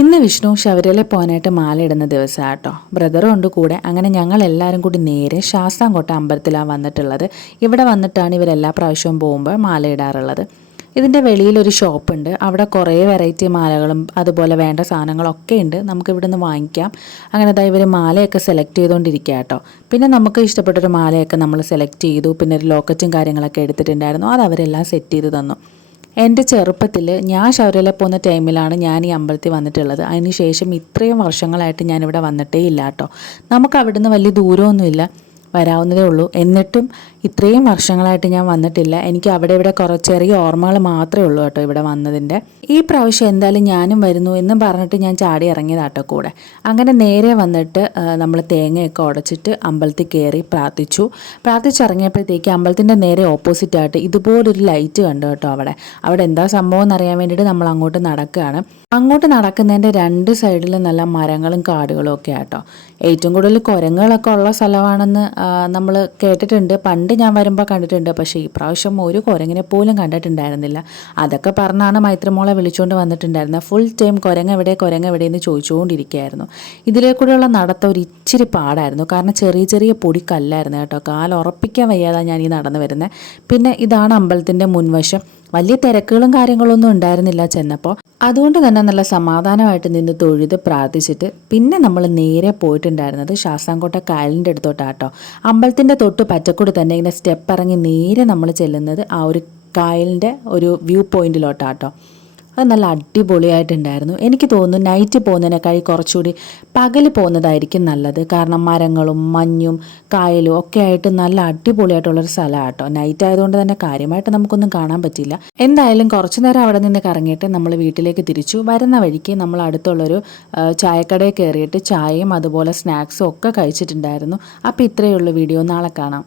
ഇന്ന് വിഷ്ണു ശബരിമല പോകാനായിട്ട് മാലയിടുന്ന ദിവസമാണ് കേട്ടോ. ബ്രദറും ഉണ്ട് കൂടെ. അങ്ങനെ ഞങ്ങൾ എല്ലാവരും കൂടി നേരെ ശാസ്താംകോട്ട അമ്പലത്തിലാണ് വന്നിട്ടുള്ളത്. ഇവിടെ വന്നിട്ടാണ് ഇവരെല്ലാ പ്രാവശ്യവും പോകുമ്പോൾ മാലയിടാറുള്ളത്. ഇതിൻ്റെ വെളിയിലൊരു ഷോപ്പുണ്ട്. അവിടെ കുറേ വെറൈറ്റി മാലകളും അതുപോലെ വേണ്ട സാധനങ്ങളൊക്കെ ഉണ്ട്. നമുക്ക് ഇവിടെ നിന്ന് വാങ്ങിക്കാം. അങ്ങനെ അതായത് ഇവർ മാലയൊക്കെ സെലക്ട് ചെയ്തുകൊണ്ടിരിക്കുക കേട്ടോ. പിന്നെ നമുക്ക് ഇഷ്ടപ്പെട്ടൊരു മാലയൊക്കെ നമ്മൾ സെലക്ട് ചെയ്തു. പിന്നെ ഒരു ലോക്കറ്റും കാര്യങ്ങളൊക്കെ എടുത്തിട്ടുണ്ടായിരുന്നു. അത് അവരെല്ലാം സെറ്റ് ചെയ്ത് തന്നു. എൻ്റെ ചെറുപ്പത്തിൽ ഞാൻ ശബരിമല പോകുന്ന ടൈമിലാണ് ഞാൻ ഈ അമ്പലത്തിൽ വന്നിട്ടുള്ളത്. അതിന് ശേഷം ഇത്രയും വർഷങ്ങളായിട്ട് ഞാനിവിടെ വന്നിട്ടേ ഇല്ല കേട്ടോ. നമുക്ക് അവിടുന്ന് വലിയ ദൂരമൊന്നുമില്ല, വരാവുന്നതേ ഉള്ളൂ. എന്നിട്ടും ഇത്രയും വർഷങ്ങളായിട്ട് ഞാൻ വന്നിട്ടില്ല. എനിക്ക് അവിടെ ഇവിടെ കുറച്ച് ചെറിയ ഓർമ്മകൾ മാത്രമേ ഉള്ളൂ കേട്ടോ ഇവിടെ വന്നതിൻ്റെ. ഈ പ്രാവശ്യം എന്തായാലും ഞാനും വരുന്നു എന്നും പറഞ്ഞിട്ട് ഞാൻ ചാടി ഇറങ്ങിയതാട്ടോ കൂടെ. അങ്ങനെ നേരെ വന്നിട്ട് നമ്മൾ തേങ്ങയൊക്കെ ഉടച്ചിട്ട് അമ്പലത്തിൽ കയറി പ്രാർത്ഥിച്ചിറങ്ങിയപ്പോഴത്തേക്ക് അമ്പലത്തിൻ്റെ നേരെ ഓപ്പോസിറ്റായിട്ട് ഇതുപോലൊരു ലൈറ്റ് കണ്ടു കേട്ടോ. അവിടെ എന്താ സംഭവം എന്നറിയാൻ വേണ്ടിയിട്ട് നമ്മൾ അങ്ങോട്ട് നടക്കുകയാണ്. അങ്ങോട്ട് നടക്കുന്നതിൻ്റെ രണ്ട് സൈഡിലും നല്ല മരങ്ങളും കാടുകളും ഒക്കെ ആട്ടോ. ഏറ്റവും കൂടുതൽ കുരങ്ങുകളൊക്കെ ഉള്ള സ്ഥലമാണെന്ന് നമ്മൾ കേട്ടിട്ടുണ്ട്. പണ്ട് ഞാൻ വരുമ്പോൾ കണ്ടിട്ടുണ്ട്. പക്ഷേ ഈ പ്രാവശ്യം ഒരു കുരങ്ങിനെ പോലും കണ്ടിട്ടുണ്ടായിരുന്നില്ല. അതൊക്കെ പറഞ്ഞാണ് മൈത്രിമോളെ വിളിച്ചുകൊണ്ട് വന്നിട്ടുണ്ടായിരുന്നത്. Full time കുരങ്ങെവിടെയെന്ന് ചോദിച്ചുകൊണ്ടിരിക്കുകയായിരുന്നു. ഇതിലേക്കൂടെയുള്ള നടത്തം ഒരു ഇച്ചിരി പാടായിരുന്നു. കാരണം ചെറിയ ചെറിയ പൊടി കല്ലായിരുന്നു കേട്ടോ. കാലുറപ്പിക്കാൻ വയ്യാതെ ഞാൻ ഈ നടന്നു വരുന്നത്. പിന്നെ ഇതാണ് അമ്പലത്തിൻ്റെ മുൻവശം. വലിയ തിരക്കുകളും കാര്യങ്ങളൊന്നും ഉണ്ടായിരുന്നില്ല ചെന്നപ്പോൾ. അതുകൊണ്ട് തന്നെ നല്ല സമാധാനമായിട്ട് നിന്ന് തൊഴുത് പ്രാർത്ഥിച്ചിട്ട് പിന്നെ നമ്മൾ നേരെ പോയിട്ടുണ്ടായിരുന്നത് ശാസ്താംകോട്ട കായലിൻ്റെ അടുത്തോട്ടാട്ടോ. അമ്പലത്തിൻ്റെ തൊട്ട് പച്ചക്കൂട് തന്നെ ഇങ്ങനെ സ്റ്റെപ്പ് ഇറങ്ങി നേരെ നമ്മൾ ചെല്ലുന്നത് ആ ഒരു കായലിൻ്റെ ഒരു വ്യൂ പോയിന്റിലോട്ടാട്ടോ. അത് നല്ല അടിപൊളിയായിട്ടുണ്ടായിരുന്നു. എനിക്ക് തോന്നുന്നു നൈറ്റ് പോകുന്നതിനേക്കാൾ കുറച്ചുകൂടി പകൽ പോകുന്നതായിരിക്കും നല്ലത്. കാരണം മരങ്ങളും മഞ്ഞും കായലും ഒക്കെ ആയിട്ട് നല്ല അടിപൊളിയായിട്ടുള്ളൊരു സ്ഥലമാണ് കേട്ടോ. നൈറ്റ് ആയതുകൊണ്ട് തന്നെ കാര്യമായിട്ട് നമുക്കൊന്നും കാണാൻ പറ്റില്ല. എന്തായാലും കുറച്ചു നേരം അവിടെ നിന്ന് കറങ്ങിയിട്ട് നമ്മൾ വീട്ടിലേക്ക് തിരിച്ചു. വരുന്ന വഴിക്ക് നമ്മൾ അടുത്തുള്ളൊരു ചായക്കടയിൽ കയറിയിട്ട് ചായയും അതുപോലെ സ്നാക്സും ഒക്കെ കഴിച്ചിട്ടുണ്ടായിരുന്നു. അപ്പോൾ ഇത്രയേ ഉള്ളൂ വീഡിയോ. നാളെ കാണാം.